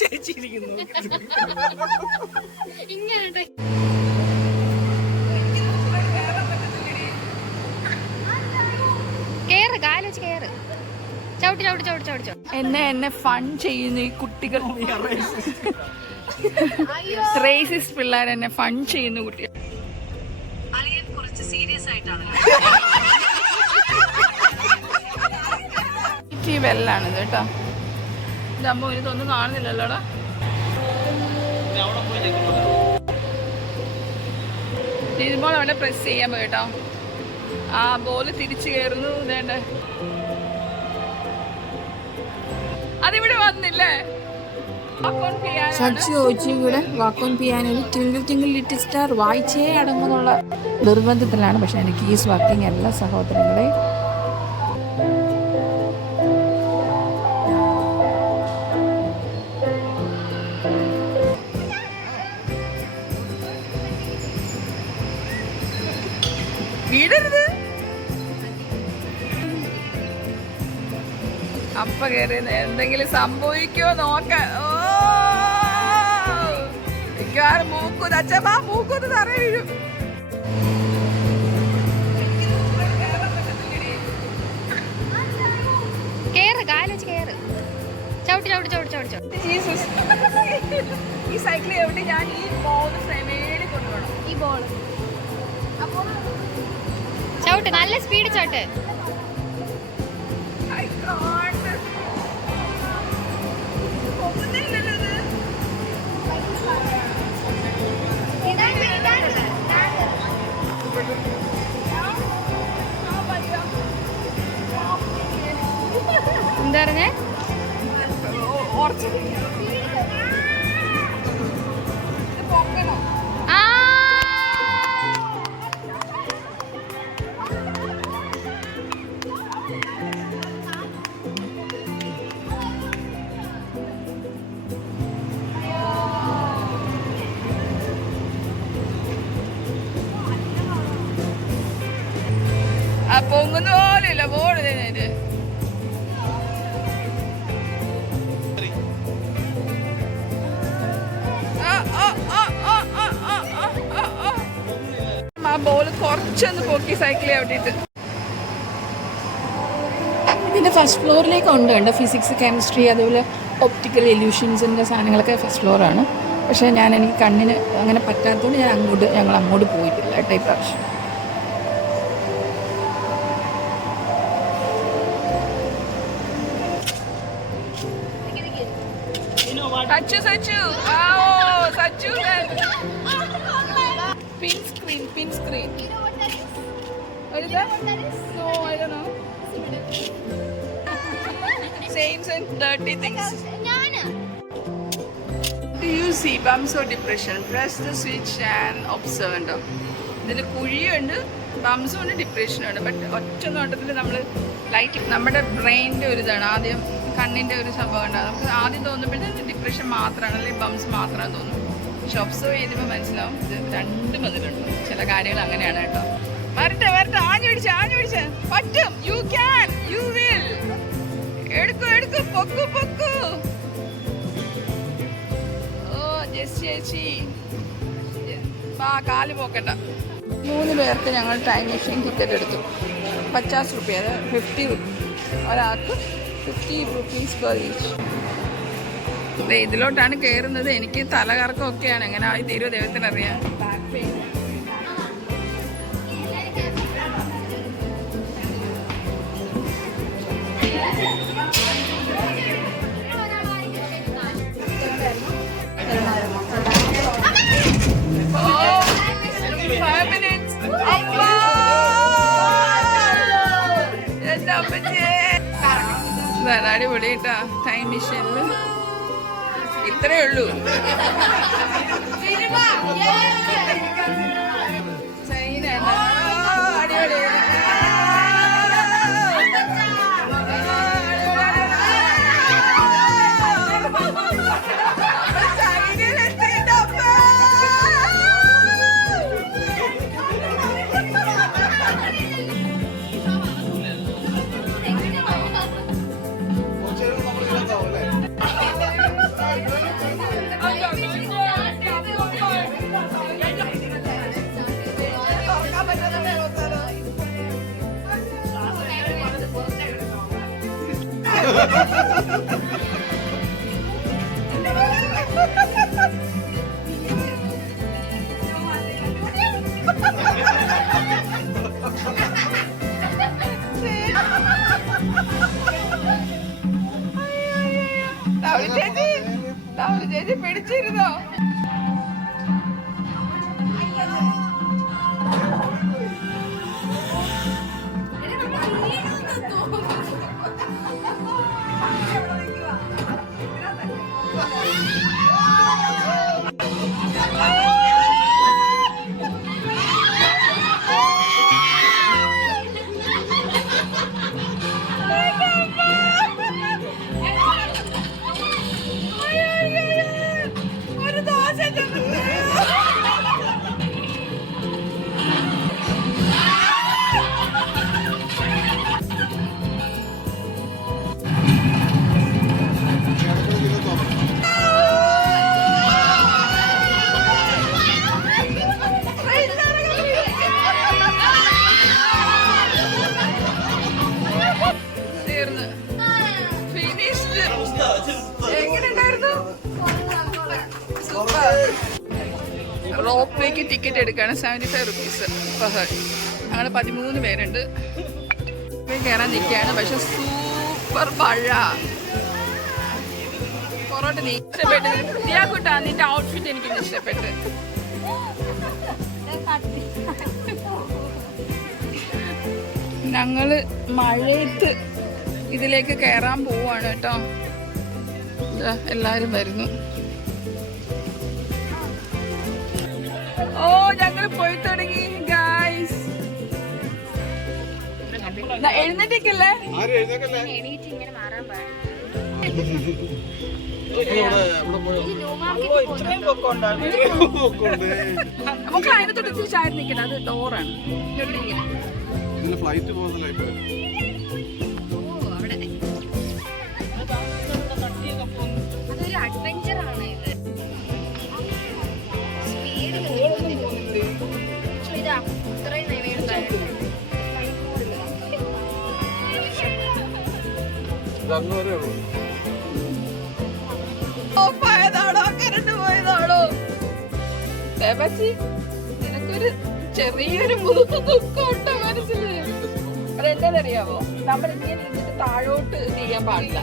ചേച്ചി ഇരിക്കുന്നു. എന്നെ ഫൺ ചെയ്യുന്നു ഈ കുട്ടികൾ. റേസിസ്റ്റ് പിള്ളേർ എന്നെ ഫൺ ചെയ്യുന്നു കുട്ടികൾ. വെല്ലാണിത് കേട്ടോ. ഇതാകുമ്പോ ഇതൊന്നും കാണുന്നില്ലല്ലോടാ. ഇതുപോലെ അവിടെ പ്രസ് ചെയ്യാൻ കേട്ടോ. ആ ബോള് തിരിച്ചു കയറുന്നു. വേണ്ട, അതിവിടെ വന്നില്ലേ. സച്ചി ഓച്ചിയും കൂടെ വാക്ക് ഓൺ പിയാനോയിൽ ട്വിങ്കിൾ ട്വിങ്കിൾ ലിറ്റിൽ സ്റ്റാർ വായിച്ചേ അടങ്ങുന്നുള്ള നിർബന്ധത്തിലാണ്. പക്ഷെ എനിക്ക് കീസ് വർക്കിംഗ് അല്ല സഹോദരങ്ങളെ. വീടരുത്. അപ്പ കയറി എന്തെങ്കിലും സംഭവിക്കോ നോക്കാൻ. മൂക്കൂന്ന് അച്ഛമ്മ മൂക്കൂന്ന് തറ വീഴും. ഈ സൈക്കിൾ എവിടെ ഞാൻ ഈ ബോൾ ഫ്രെയിമേടി കൊണ്ടുപോകണം. ഈ ബോൾ ചവിട്ട്, നല്ല സ്പീഡ് ചവിട്ട്. എന്താ പറഞ്ഞേ? പൊങ്ങുന്ന പോലെയില്ല ബോർഡ്. ആ ബോള് കുറച്ചൊന്ന് പൊക്കി സൈക്കിൾ ചവിട്ടിട്ട്. ഇതിൻ്റെ ഫസ്റ്റ് ഫ്ലോറിലേക്ക് ഉണ്ട് ഫിസിക്സ്, കെമിസ്ട്രി, അതുപോലെ ഒപ്റ്റിക്കൽ ഇല്യൂഷൻസിൻ്റെ സാധനങ്ങളൊക്കെ ഫസ്റ്റ് ഫ്ലോറാണ്. പക്ഷേ എനിക്ക് കണ്ണിന് അങ്ങനെ പറ്റാത്തതുകൊണ്ട് ഞങ്ങൾ അങ്ങോട്ട് പോയിട്ടില്ല കേട്ടോ ഈ പ്രാവശ്യം. Pin screen. What is that? No, I don't know. Same dirty things. Do you see bumps or depression? Press the switch and observe. ഇതിൽ കുഴിയുണ്ട്, ബംസും ഉണ്ട്, ഡിപ്രഷനും ഉണ്ട്. ബട്ട് ഒറ്റ നോട്ടത്തിൽ നമ്മൾ ലൈറ്റ് നമ്മുടെ ബ്രെയിനിൻ്റെ ഒരു ഇതാണ്. ആദ്യം കണ്ണിൻ്റെ ഒരു സംഭവം ഉണ്ട്. നമുക്ക് ആദ്യം തോന്നുമ്പോഴത്തേക്ക് ഡിപ്രഷൻ മാത്രമാണ്, അല്ലെങ്കിൽ ബംസ് മാത്രമാണ് തോന്നും. പക്ഷെ ഒബ്സർവ് ചെയ്തപ്പോൾ മനസ്സിലാവും ഇത് രണ്ടും അതിലുണ്ട്. ചില കാര്യങ്ങൾ അങ്ങനെയാണ് കേട്ടോ. വരട്ടെ ആഞ്ഞു പിടിച്ച പറ്റും. You can, you will. എടുക്കൂ പൊക്കു. ഓ ചേച്ചി കാല് പോക്കണ്ട. 3 പേർക്ക് ഞങ്ങൾ ടൈം മെഷീൻ ടിക്കറ്റ് എടുത്തു. 50 രൂപ, അത് 50 ഒരാൾക്ക് 50 rupees per each. ഇതിലോട്ടാണ് കയറുന്നത്. എനിക്ക് തലകറക്കമൊക്കെയാണ്. എങ്ങനെ ആയി തീരുമോ ദൈവത്തിനറിയാം. Back pain. അടിപൊളി കേട്ടാ. ടൈം മെഷീനിൽ ഇത്രയേ ഉള്ളൂ. അടിപൊളി. ചേച്ചി പിടിച്ചിരുന്നോ? ഒരു ദോശ റോപ്പിലേക്ക് ടിക്കറ്റ് എടുക്കുകയാണ് 75 റുപ്പീസ് പെർ ഹെഡ്. ഞങ്ങൾ 13 പേരുണ്ട്. കയറാൻ നിൽക്കുകയാണ്. പക്ഷെ സൂപ്പർ മഴ. പൊറോട്ട നീ ഇഷ്ടപ്പെട്ട് കൂട്ടാ. നിന്റെ ഔട്ട്ഫിറ്റ് എനിക്ക് ഇഷ്ടപ്പെട്ട്. ഞങ്ങള് മഴയത്ത് ഇതിലേക്ക് കയറാൻ പോവാണ് കേട്ടോ. എല്ലാരും വരുന്നു. ഓ ഞങ്ങൾ പോയി തുടങ്ങി ഗായ്സ്. എഴുന്നേറ്റേക്കല്ലേ? എണീറ്റ് ഇങ്ങനെ മാറാൻ പാടില്ല. നമുക്ക് അതിനകത്തോട്ട് ഇച്ചിരി ചായ നിൽക്കണം. അത് ഡോറാണ്. ഫ്ലൈറ്റ് പോകുന്നില്ല. അതൊരു അഡ്വഞ്ചർ ആണ് ഇത്. സ്പീഡ് ഇതാ ഇത്രയും ഓഫായതാണോ കരണ്ട് പോയതാണോ? നിനക്കൊരു ചെറിയൊരു ദുഃഖമുണ്ടോ മനസ്സില്? അതെന്താണെന്നറിയാമോ? നമ്മൾ ഇങ്ങനെ ഇരുന്നിട്ട് താഴോട്ട് ചെയ്യാൻ പാടില്ല.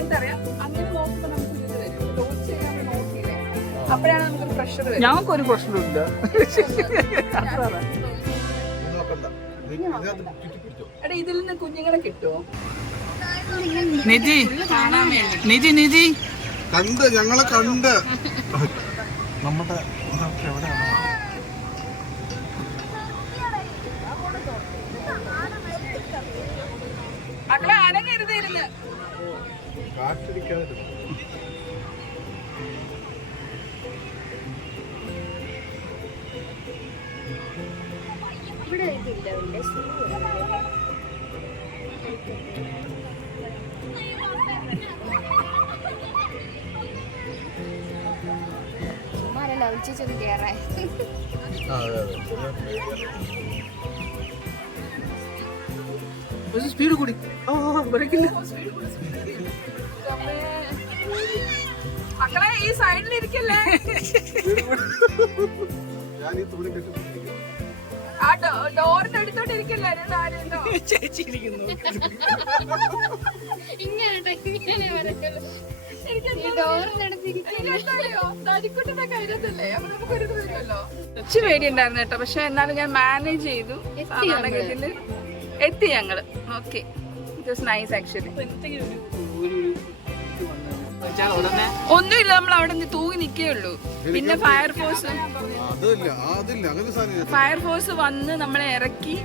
എന്താ പറയാ, അങ്ങനെ നോക്കുമ്പോ നമുക്ക് ഇത് വരും. ടോച്ച് ചെയ്യാൻ നോക്കിയില്ലേ, അപ്പോഴാണ് നമുക്കൊരു പ്രഷർ വരും. ഞങ്ങൾക്കൊരു പ്രശ്നമില്ല. എടാ ഇതിൽ നിന്ന് കുഞ്ഞുങ്ങളെ കിട്ടുമോ? നിധി നിധി നിധി കണ്ട് ഞങ്ങളെ കണ്ട് നമ്മുടെ എവിടെയാണ്? മക്കളെ അനങ്ങരുതായിരുന്നു. കാറ്റടിക്കാതെ ഇവിടെ ഇതില്ല. ചുമ്മാ ലവിച്ചൊന്ന് കയറാൻ. സ്പീഡ് കൂടി. മക്കളെ ഈ സൈഡിലിരിക്കല്ലേ? ഞാൻ ഈ തുണി കെട്ടി ആ ഡോറിന്റെ അടുത്തോട്ട് ഇരിക്കല്ലേ? ചേച്ചി ഇരിക്കുന്നു. ഇങ്ങനെ വരക്കല്ലോ. കുറച്ച് പേടിയുണ്ടായിരുന്നു കേട്ടോ. പക്ഷെ എന്നാലും ഞാൻ മാനേജ് ചെയ്തു. സാധാരണഗതിയിൽ എത്തി ഞങ്ങള്. Okay, it was nice actually. ഒന്നുമില്ല, നമ്മൾ അവിടെ നിന്ന് തൂങ്ങി നിൽക്കേ ഉള്ളൂ. പിന്നെ ഫയർഫോഴ്സ് വന്ന് നമ്മളെ ഇറക്കി.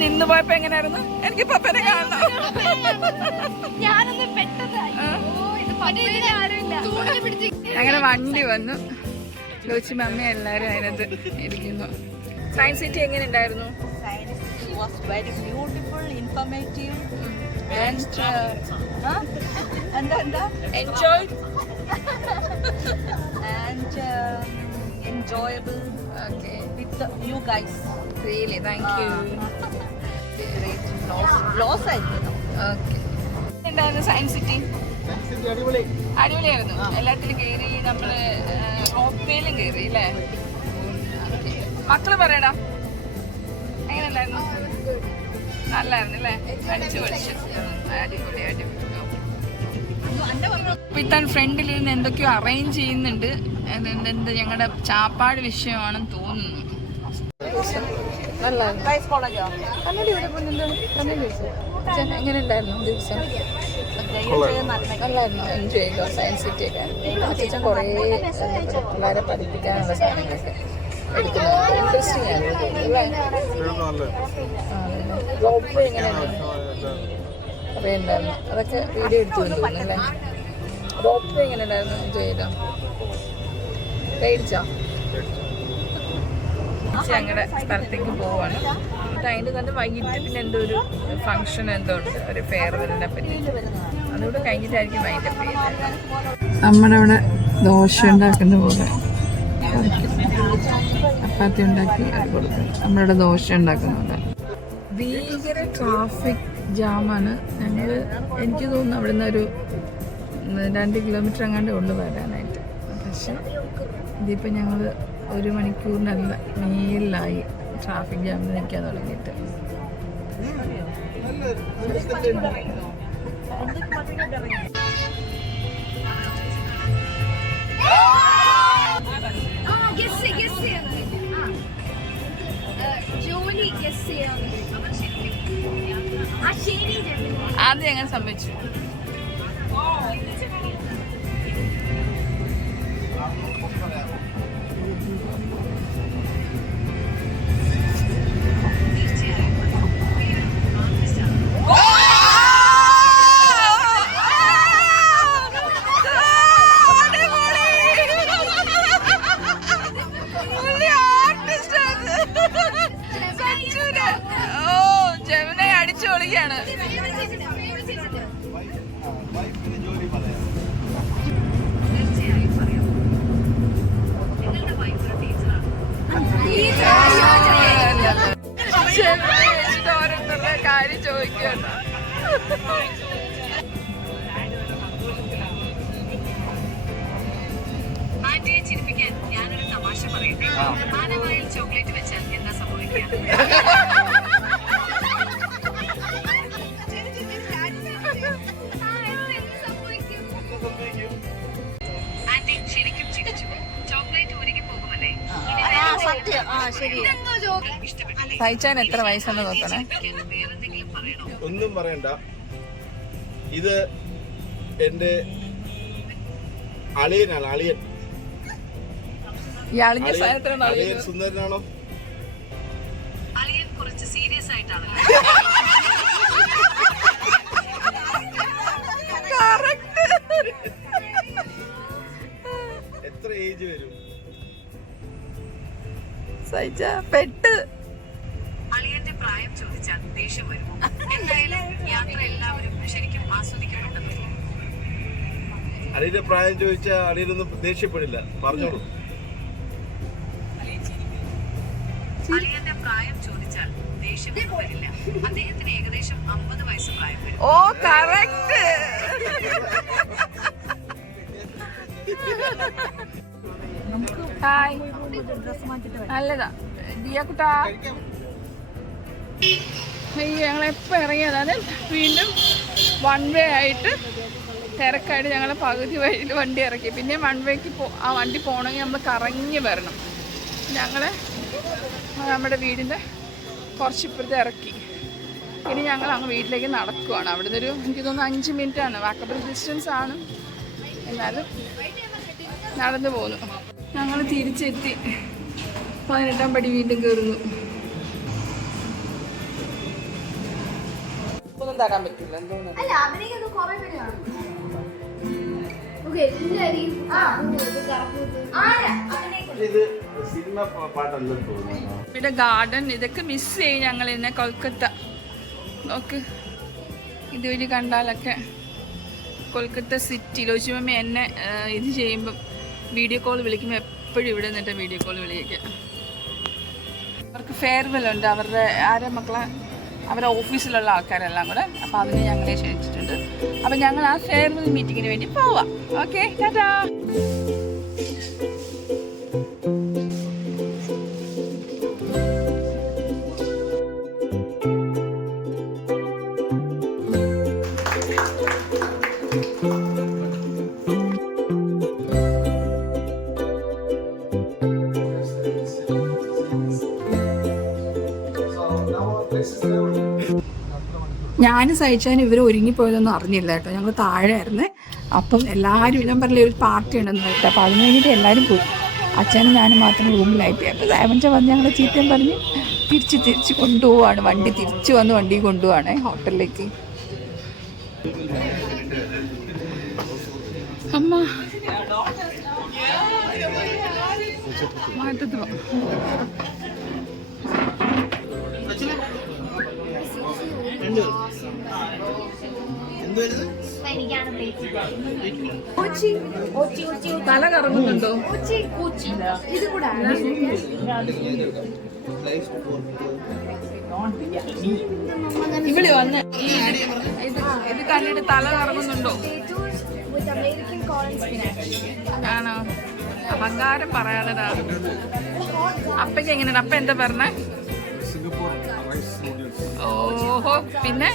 നിന്ന് പോയപ്പോ എങ്ങനെയായിരുന്നു? എനിക്ക് പപ്പനെ കാണണം. ഞാനൊന്ന് പെട്ടെന്ന് അങ്ങനെ വണ്ടി വന്നു. ലോച്ചി മമ്മി എല്ലാരും അതിനകത്ത് ഇരിക്കുന്നു. സയൻസ് സിറ്റി എങ്ങനെ ഉണ്ടായിരുന്നു? Science was very beautiful, informative, and enjoy and enjoyable with you guys. Really thank you. Great loss ആയിരുന്നു. ഓക്കെ. എന്തായിരുന്നു സയൻസ് സിറ്റി? അടിപൊളിയായിരുന്നു. എല്ലാത്തിലും കയറി, നമ്മള് റോപ്വേയിലും കയറി അല്ലേ? മക്കള് പറയടാ എങ്ങനെ ഉണ്ടായിരുന്നു? നല്ലായിരുന്നു അല്ലേ? അടിച്ചു പൊളിച്ചു. അടിപൊളി അടിപൊളി. ഇത്താൻ ഫ്രണ്ടിൽ ഇരുന്ന് എന്തൊക്കെയോ അറേഞ്ച് ചെയ്യുന്നുണ്ട്. എന്ത് ഞങ്ങളുടെ ചാപ്പാട് വിഷയമാണെന്ന് തോന്നുന്നു. എങ്ങനെ ഉണ്ടായിരുന്നു ദിവസം? നല്ലായിരുന്നു. എൻജോയ് ചെയ്തോ സയൻസ് സിറ്റി ഒക്കെ? അച്ഛൻ കുറേ പിള്ളേരെ പഠിപ്പിക്കാനുള്ള സാധനങ്ങളൊക്കെ എടുക്കുന്നത് ഇൻട്രസ്റ്റിംഗ് ആയിരുന്നു അല്ലേ? റോപ്പ് എങ്ങനെയാണ് കുറേ ഉണ്ടായിരുന്നു, അതൊക്കെ വീഡിയോ എടുത്തു തോന്നുന്നു അല്ലേ? റോപ്പ് എങ്ങനെ ഉണ്ടായിരുന്നു? എൻജോയ് ചെയ്തോ? പേടിച്ചോ? ഞങ്ങളുടെ സ്ഥലത്തേക്ക് പോവാണ്. അതിന് തന്നെ വൈകിട്ട് പിന്നെ എന്തോ ഒരു ഫംഗ്ഷൻ എന്തോ ഉണ്ട്, ഒരു ഫെയർവെല്ലിനെ പറ്റി. അതുകൂടെ കഴിഞ്ഞിട്ടായിരിക്കും വൈകിട്ടപ്പ് ചെയ്യുന്നത്. നമ്മുടെ ഇവിടെ ദോശ ഉണ്ടാക്കുന്ന പോലെ ചപ്പാത്തി ഉണ്ടാക്കി അത് കൊടുക്കും. നമ്മളിവിടെ ദോശ ഉണ്ടാക്കുന്ന പോലെ. ഭീകര ട്രാഫിക് ജാമാണ്. എനിക്ക് തോന്നുന്നു അവിടെ നിന്ന് ഒരു 2 കിലോമീറ്റർ അങ്ങാണ്ടേ ഉള്ളു വരാനായിട്ട്. പക്ഷെ ഇതിപ്പോൾ ഞങ്ങൾ 1 മണിക്കൂറിനല്ല മേലിലായി ട്രാഫിക് ജാമിൽ നിൽക്കാൻ തുടങ്ങിയിട്ട്. ആദ്യം എങ്ങനെ സംഭവിച്ചു? കാര്യം ചോദിക്കണ്ട. ആന്റിയെ ചിരിപ്പിക്കാൻ ഞാനൊരു തമാശ പറയട്ടെ. ആനവായിൽ ചോക്ലേറ്റ് വെച്ചാൽ എന്താ സംഭവിക്കുക? ആന്റി ശരിക്കും ചിരിച്ചു. ചോക്ലേറ്റ് ഉരുകി പോകുമല്ലേ? സഹിച്ചാൻ എത്ര വയസ്സാണ് നോക്കണേ? വേറെന്തെങ്കിലും പറയണോ? ഒന്നും പറയണ്ട. ഇത് എന്റെ അളിയനാണ്. അളിയൻ ഇയാളിന്റെ സാധനത്തിനാണ് അളിയൻ സുന്ദരനാണോ? അളിയൻ കുറച്ച് സീരിയസ് ആയിട്ടാണല്ലോ. എത്ര ഏജ് വരും? സഹിച്ച പെട്ട്. അളിയന്റെ പ്രായം ചോദിച്ചാൽ ദേഷ്യം വരുമോ? എന്തായാലും യാത്ര എല്ലാവരും ശരിക്കും ആസ്വദിക്കുന്നുണ്ടെന്ന് തോന്നുന്നു. അളിയന്റെ പ്രായം ചോദിച്ചാൽ അളിയനൊന്നും ദേഷ്യപ്പെടില്ല, പറഞ്ഞോളൂ. അളിയന്റെ പ്രായം ചോദിച്ചാൽ ദേഷ്യം വരില്ല. അദ്ദേഹത്തിന് ഏകദേശം 50 വയസ്സ് പ്രായം വരും. ഓ കറക്റ്റ്. ഹായ്, നല്ലതാ ദിയാക്കുട്ടാ. ഞങ്ങളെപ്പോൾ ഇറങ്ങിയതാണ്. വീണ്ടും 1 വേ ആയിട്ട് തിരക്കായിട്ട് ഞങ്ങൾ പകുതി വഴിയിൽ വണ്ടി ഇറക്കി. പിന്നെ 1 വേക്ക് ആ വണ്ടി പോകണമെങ്കിൽ നമ്മൾ കറങ്ങി വരണം. ഞങ്ങൾ നമ്മുടെ വീടിൻ്റെ കുറച്ചിപ്പുറത്ത് ഇറക്കി. ഇനി ഞങ്ങൾ അങ്ങ് വീട്ടിലേക്ക് നടക്കുവാണ്. അവിടെ നിന്നൊരു എനിക്ക് തോന്നുന്നു 5 മിനിറ്റാണ്, വാക്കബിൾ ഡിസ്റ്റൻസ് ആണ്. എന്നാലും നടന്നു പോന്നു. ഞങ്ങൾ തിരിച്ചെത്തി. 18ാം പടി വീണ്ടും കയറുന്നു. ഒന്നും തരാൻ പറ്റില്ല. എന്തോന്നു എല്ലാരും ഇത് സിനിമ പാട്ടല്ലെന്ന് തോന്നുന്നു. ഇവിടെ ഗാർഡൻ ഇതൊക്കെ മിസ് ചെയ്യും ഞങ്ങൾ ഇന്നെ കൊൽക്കത്ത. നോക്ക് ഇതുവഴി കണ്ടാലൊക്കെ കൊൽക്കത്ത സിറ്റി. ലോചിമമ്മ എന്നെ ഇത് ചെയ്യുമ്പം വീഡിയോ കോൾ വിളിക്കുമ്പോൾ എപ്പോഴും ഇവിടെ നിന്നിട്ട് വീഡിയോ കോൾ വിളിക്കുക. അവർക്ക് ഫെയർവെൽ ഉണ്ട്, അവരുടെ ആരെ മക്കളെ അവരുടെ ഓഫീസിലുള്ള ആൾക്കാരെല്ലാം കൂടെ. അപ്പോൾ അതിന് ഞങ്ങളെ ക്ഷണിച്ചിട്ടുണ്ട്. അപ്പം ഞങ്ങൾ ആ ഫെയർവെൽ മീറ്റിങ്ങിന് വേണ്ടി പോവാം. ഓക്കെ, ടാറ്റാ. ഞാൻ സഹിച്ചാൽ ഇവർ ഒരുങ്ങിപ്പോയതൊന്നും അറിഞ്ഞില്ല കേട്ടോ. ഞങ്ങൾ താഴെ ആയിരുന്നേ. അപ്പം എല്ലാവരും ഞാൻ പറഞ്ഞില്ല ഒരു പാർട്ടി ഉണ്ടെന്ന് കേട്ടോ. അപ്പോൾ അതിന് വേണ്ടിയിട്ട് എല്ലാവരും പോയി. അച്ഛനും ഞാനും മാത്രം റൂമിലായിപ്പോയി. അപ്പോൾ സാവൻച്ച വന്ന് ഞങ്ങളെ ചീത്തയും പറഞ്ഞ് തിരിച്ച് കൊണ്ടുപോവാണ്. വണ്ടി തിരിച്ച് വന്ന് വണ്ടി കൊണ്ടുപോവാണ് ഹോട്ടലിലേക്ക്. അമ്മ മാറ്റത്ത് തല കറങ്ങുന്നുണ്ടോ? ഇത് കൂടെ ഇവിടെ വന്ന് ഇത് കണ്ടിട്ട് തല കറങ്ങുന്നുണ്ടോ? ആണോ? അഹങ്കാരം പറയാതെടാ. അപ്പയ്ക്ക് എങ്ങനെയാണ്? അപ്പ എന്താ പറഞ്ഞേ? ഓഹോ, പിന്നെ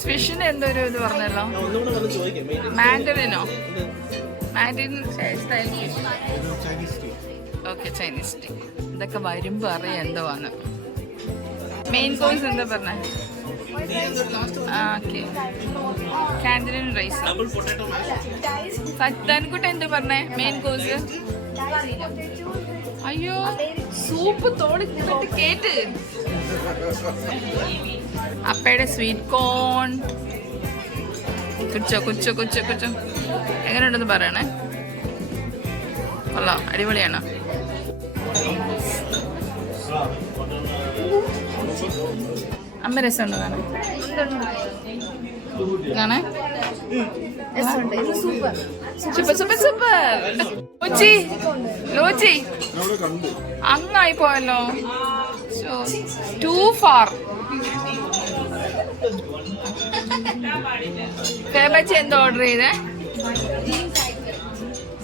സ്പെഷ്യന് എന്തോ ഒരു ഇത് പറഞ്ഞല്ലോ, മാൻഡറിനോ? Mandarin style. Okay, Chinese tea. ഇതൊക്കെ വരുമ്പോ അറിയാം എന്തോ ആണ്. മെയിൻ കോഴ്സ് എന്താ പറഞ്ഞേ? Okay, കാൻഡിനൻ rice. തൻകുട്ട എന്താ പറഞ്ഞേ? Main course. അയ്യോ, സൂപ്പ് തോളി കേട്ട്. അപ്പയുടെ സ്വീറ്റ് കോൺ. കുച്ചോ എങ്ങനെയുണ്ടെന്ന് പറയണേ. കൊള്ളാം, അടിപൊളിയാണ്. അമ്മ രസമുണ്ടോ കാണാൻ? സൂപ്പർ. ലോച്ചി അങ്ങായി പോയല്ലോ. Two far. ഫേബച്ചി എന്താ ഓർഡർ ചെയ്തേ?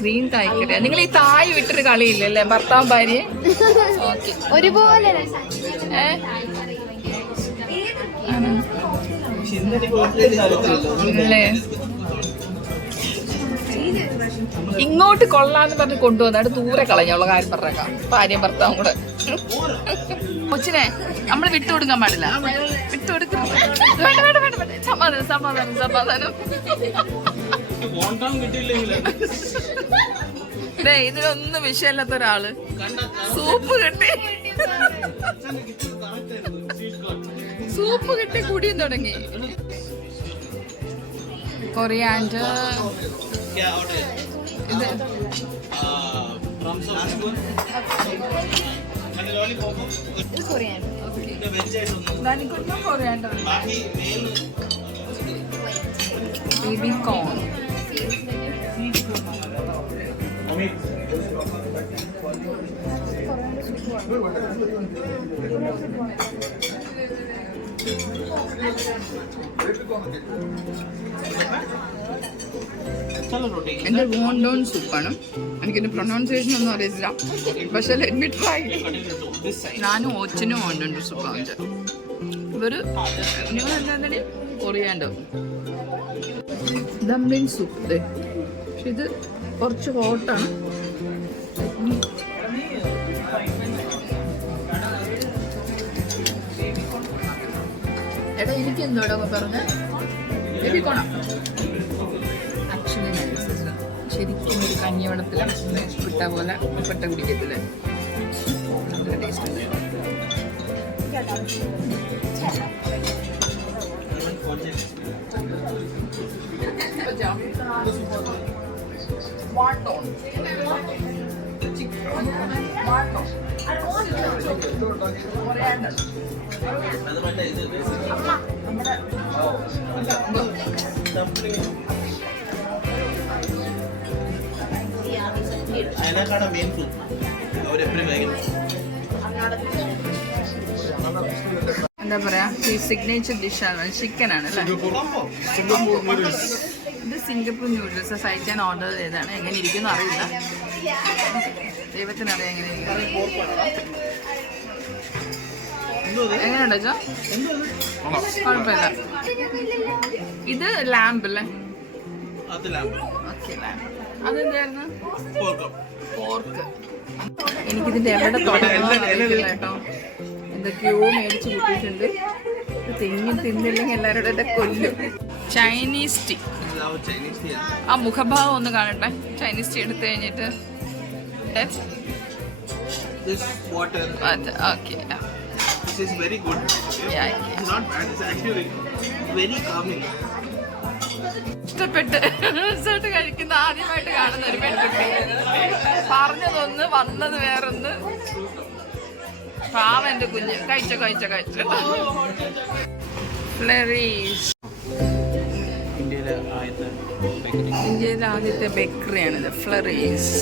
ഗ്രീൻ തായ്ക്കറി. നിങ്ങൾ ഈ തായ് വിട്ടൊരു കളിയില്ലല്ലേ ഭർത്താവ് ഭാര്യ? ഓക്കെ, ഒരുപോലെ അല്ലേ? ഇങ്ങോട്ട് കൊള്ളാന്ന് പറഞ്ഞ് കൊണ്ടുവന്നിട്ട് ദൂരെ കളഞ്ഞുള്ള കാര്യം പറഞ്ഞേക്കാം. ഭാര്യയും ഭർത്താവും കൂടെ. കൊച്ചിനെ നമ്മൾ വിട്ടുകൊടുക്കാൻ പാടില്ല. വിട്ടുകൊടുക്കണം. സമാധാനം. ഇതിലൊന്നും വിഷയമില്ലാത്ത ഒരാള് സൂപ്പ് കിട്ടി കുടിയും തുടങ്ങി. കൊറിയാൻഡർ. ഇത് കൊറിയാൻഡർ. Baby corn. എൻ്റെ വോണ്ടോൺ സൂപ്പാണ്. എനിക്കിൻ്റെ പ്രൊനൗൺസിയേഷൻ ഒന്നും അറിയില്ല, പക്ഷെ ലെറ്റ് മി ട്രൈ. ഞാനും ഓച്ചനും വോണ്ടോൺ സൂപ്പാണ്. ഇവര് നിങ്ങൾ എന്താ കൊറിയാണ്ടോ ഡംപ്ലിംഗ് സൂപ്പ്. പക്ഷെ ഇത് കുറച്ച് ഹോട്ടാണ്. എടാ എനിക്ക് എന്തോടാ പറഞ്ഞ എബിക്കോണ ആക്ച്വലി ശരിക്കും ഒരു കഞ്ഞിവെള്ളത്തിൽ പിട്ട പോലെ പെട്ട കുടിക്കത്തില്ല. നല്ല ടേസ്റ്റ് ഉണ്ട്. അതിനേക്കാണ് മെയിൻ ഫുഡ് അവരെപ്പോഴും കഴിക്കുന്നത്. എന്താ പറയാ, ഈ സിഗ്നേച്ചർ ഡിഷാണ്, ചിക്കൻ ആണ് അല്ലേ? ഇത് സിംഗപ്പൂർ നൂഡിൽസ് സൈറ്റാൻ ഓർഡർ ചെയ്താണ്. എങ്ങനെ ഇരിക്കുന്നു അറിയില്ല, ദൈവത്തിനറിയാം എങ്ങനെ ഇരിക്കും. എങ്ങനെയുണ്ടോ ചോ? കുഴപ്പമില്ല. ഇത് ലാമ്പ് അല്ലേ? Okay, lamb. അതെന്തായിരുന്നു? പോർക്ക്. എനിക്കിതിന്റെ എവിടെ തുടങ്ങണമെന്ന് അറിയില്ല കേട്ടോ. എന്തൊക്കെയോ മേടിച്ച് കിട്ടിയിട്ടുണ്ട്. തെങ്ങി തിന്നില്ലെങ്കിൽ എല്ലാവരുടെ എന്നെ കൊല്ലും. Chinese tea. ആ മുഖഭാവം ഒന്ന് കാണട്ടെ. ചൈനീസ് ടീ എടുത്തു കഴിഞ്ഞിട്ട് okay. This is very good. It's not bad. It's actually very calming. ഇഷ്ടപ്പെട്ട് റിസോർട്ട് കഴിക്കുന്ന ആദ്യമായിട്ട് കാണുന്ന ഒരു പെൺകുട്ടി. പറഞ്ഞതൊന്ന് വന്നത് വേറൊന്ന്. പാവം എൻ്റെ കുഞ്ഞ്. കഴിച്ചോ. ഫ്ലറീസ്. ഇന്ത്യയിലെ ആദ്യത്തെ ബേക്കറിയാണിത്, ഫ്ലറീസ്.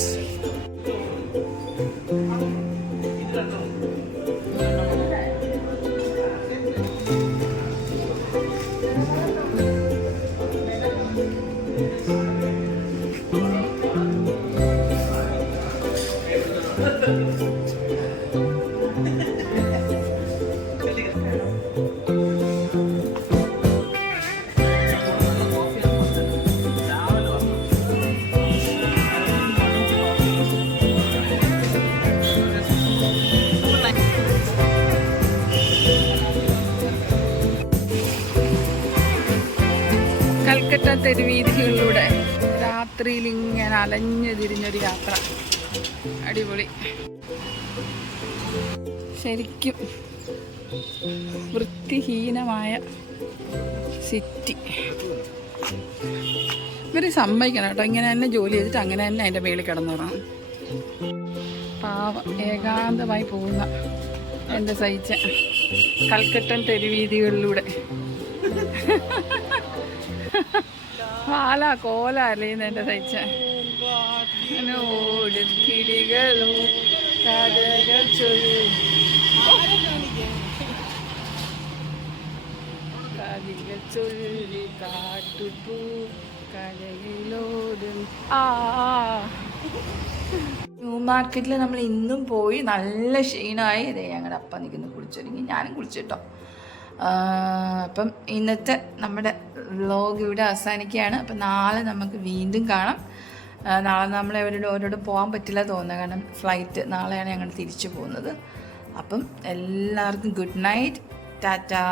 കൽക്കട്ട തെരുവീഥികളിലൂടെ രാത്രിയിൽ ഇങ്ങനെ അലഞ്ഞു തിരിഞ്ഞൊരു യാത്ര. അടിപൊളി. ശരിക്കും വൃത്തിഹീനമായ സിറ്റി. ഇവർ സമ്മതിക്കണം കേട്ടോ, ഇങ്ങനെ തന്നെ ജോലി ചെയ്തിട്ട് അങ്ങനെ തന്നെ അതിൻ്റെ മേളിൽ കിടന്നുറങ്ങണം. പാവം ഏകാന്തമായി പോകുന്ന എൻ്റെ സഹിച്ച കൽക്കട്ടൻ തെരുവീഥികളിലൂടെ കോല അലയുന്ന എൻ്റെ സഹിച്ച ഓടും കിളികളും കഥകൾ ചൊല്ലി കാട്ടുപൂ കരയിലോടും. ന്യൂ മാർക്കറ്റിൽ നമ്മൾ ഇന്നും പോയി നല്ല ക്ഷീണമായി. ഇതേ ഞങ്ങളുടെ അപ്പ നിൽക്കുന്നു കുളിച്ചൊരുങ്ങി. ഞാനും കുളിച്ചിട്ടോ. അപ്പം ഇന്നത്തെ നമ്മുടെ വ്ലോഗ് ഇവിടെ അവസാനിക്കുകയാണ്. അപ്പം നാളെ നമുക്ക് വീണ്ടും കാണാം. നാളെ നമ്മൾ ഓരോടും പോകാൻ പറ്റില്ല തോന്നുന്നത്, കാരണം ഫ്ലൈറ്റ് നാളെയാണ് ഞങ്ങൾ തിരിച്ചു പോകുന്നത്. അപ്പം എല്ലാവർക്കും ഗുഡ് നൈറ്റ്, ടാറ്റാ.